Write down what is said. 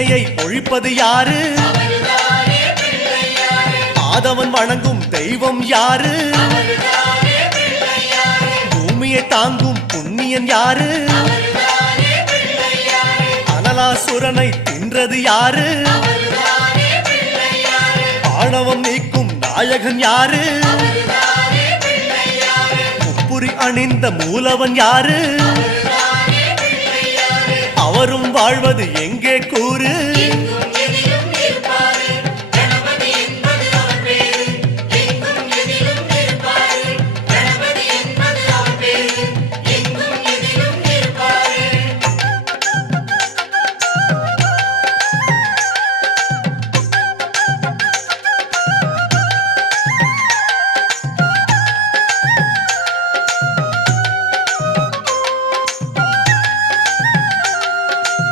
வினையை ஒழிப்பது யாரு? ஆதவன் வணங்கும் தெய்வம் யாரு? பூமியை தாங்கும் புண்ணியன் யாரு? அனலாசுரனை தின்றது யாரு? ஆணவம் நீக்கும் நாயகன் யாரு? முப்புரி அணிந்த மூலவன் யாரு? அவரும் வாழ்வது எங்கே கூறு?